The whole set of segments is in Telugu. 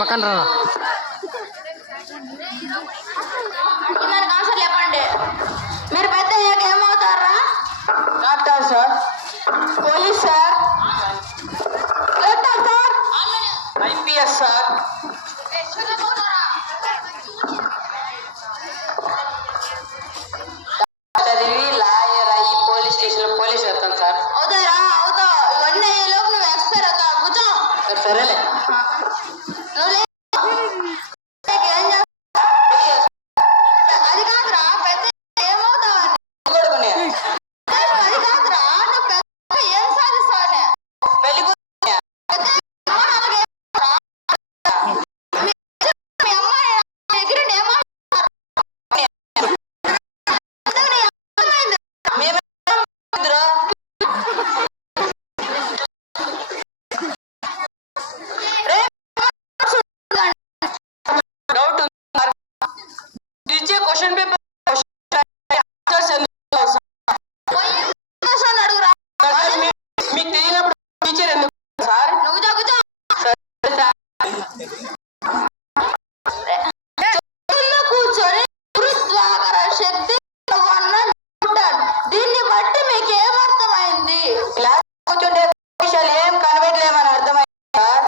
పక్కన రా. దానికి ఆన్సర్ చెప్పండి. మీరు పెద్ద అయ్యాక ఏమవుతారా? Doctor sir, police sir, collector sir, IPS sir, చదివి లాయర్ అయ్యి పోలీస్ స్టేషన్ పోలీస్ వెళ్తాను సార్. అవుతారా? అవుతావు. ఇవన్నీ అయ్యేలోపు నువ్వు ఎక్స్పైర్ అవుతావు. కూర్చో. సరేలే. నువ్వు ఏం చేస్తావు? అది కాదురా, పెద్ద ఏమవుతావు అని. అది కాదురా, నువ్వు పెద్ద ఏం సాధిస్తావని. పెళ్లి మీ అమ్మాయి ఎగిరిని ఏమో డౌట్ ఇచ్చే క్వశ్చన్ పేపర్ అడుగురా. మీకు తెలియనప్పుడు టీచర్ ఎందుకు సార్? నువ్వు కూర్చో. కూర్చొని గురుత్వాకర్షణ శక్తి దీన్ని బట్టి మీకు ఏమర్థమైంది? క్లాస్ కూర్చుంటే విషయాలు ఏం కనిపెట్టలేమని అర్థమైంది సార్.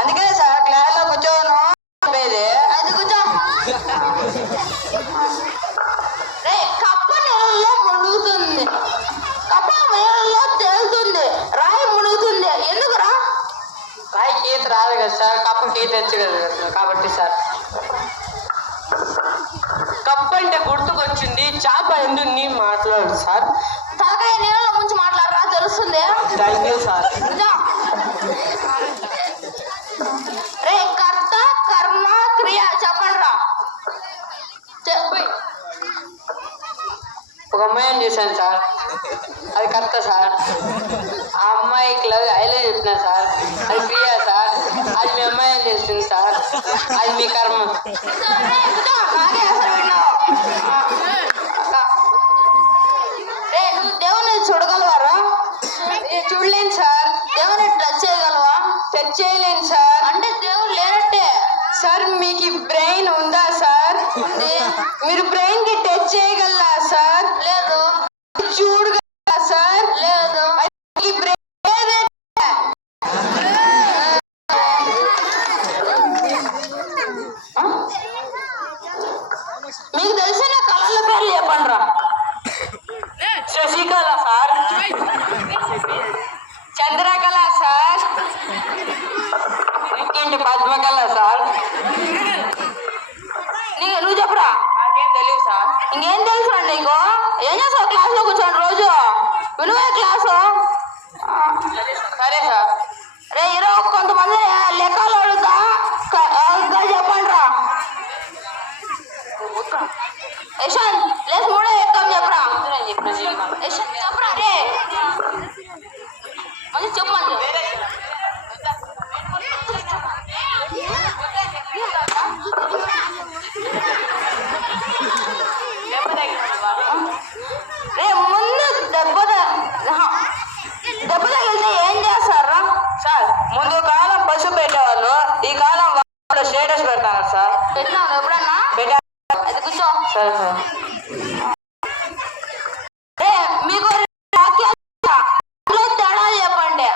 అందుకే సార్ క్లాస్ లో కూర్చోను. అది కూర్చో. రే, కప్ప నీళ్ళలో మునుగుతుంది, కప్ప నీళ్ళలో తేలుతుంది, రాయి మునుగుతుంది. ఎందుకురా? రాయికి ఈత రాదు కదా సార్, కప్పకి ఈత వచ్చు కదా కాబట్టి సార్. కప్పు అంటే గుర్తుకొచ్చింది, చేప ఎందుకు నీ మాట్లాడు సార్. తలకాయ నీళ్ళలో ముంచి మాట్లాడరా, తెలుస్తుంది. Thank you sir. కూర్చో. రే, కర్త కర్మ క్రియ చెప్పండి రా. ఒక అమ్మాయిని చూశాను సార్, అది కరెక్ట్ సార్. ఆ అమ్మాయికి ఐలే చెప్పిన సార్, అది క్రియ సార్. అది మీ అమ్మాయిని చేస్తుంది సార్, అది మీ కర్మ. రే, నువ్వు దేవుని చూడగలవారా? చూడలేను సార్. దేవుని టచ్ చేయగలవా? టచ్ చేయలేను సార్. అంటే దేవుడు లేనట్టే సార్ మీకు బ్రెయిన్ ఉందా సార్? ఉంది. మీరు బ్రెయిన్ కి టచ్ చేయగలరా సార్? లేదు. చూడగలరా సార్? లేదు. ఈ బ్రెయిన్ మీకు తెలిసిన కళల పేర్లు చెప్పండి రా. శశికళ సార్, చంద్రకళ సార్, ఇంకేంటి పద్మకళ సార్. నువ్వు చెప్పురా. నాకేం తెలియదు సార్. ఇంకేం తెలుసు నీకు? ఏం చేస్తావు క్లాస్ లో కూర్చోండి రోజు? వినువే క్లాసు. సరే సార్. రే, ఈరోజు కొంతమంది లెక్కలు అడుగుతా, చెప్పండి రా. యశాంత్, ప్లస్ 3 ఎక్కం చెప్పరా. యశాంత్ చెప్పరా. రే, మంచి చెప్పు. రే, ముందు దెబ్బ తగిలితే ఏం చేస్తారా సార్? ముందు కాలం పసుపు పెట్టేవాళ్ళు, ఈ కాలం వాళ్ళు స్టేటస్ పెడతారు సార్. పెట్టినావు ఎప్పుడన్నా? పెట్టా. అది కూర్చో. సరే సార్. రే, మీకు వాక్యాలు తేడా చెప్పండి.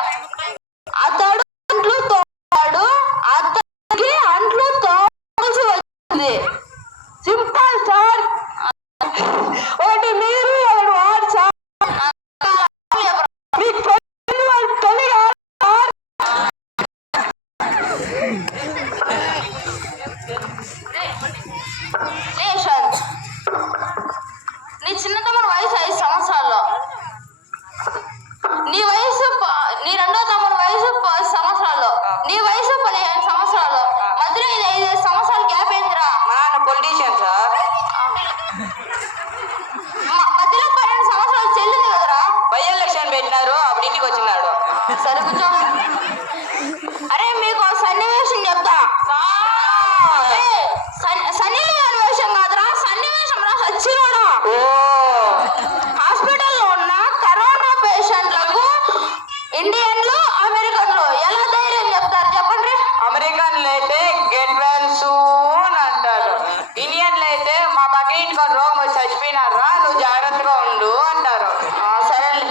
అతడు అంట్లు తోడు, అతడికి అంట్లు తోడాల్సి వచ్చింది. Simple sir. ఒకటి మీరు ఎవరు వాడు సార్. మీకు పెళ్లి కాదు సార్. లేషన్ చచ్చిపోయినారా నువ్వు జాగ్రత్తగా ఉండు అంటారు. సరేలే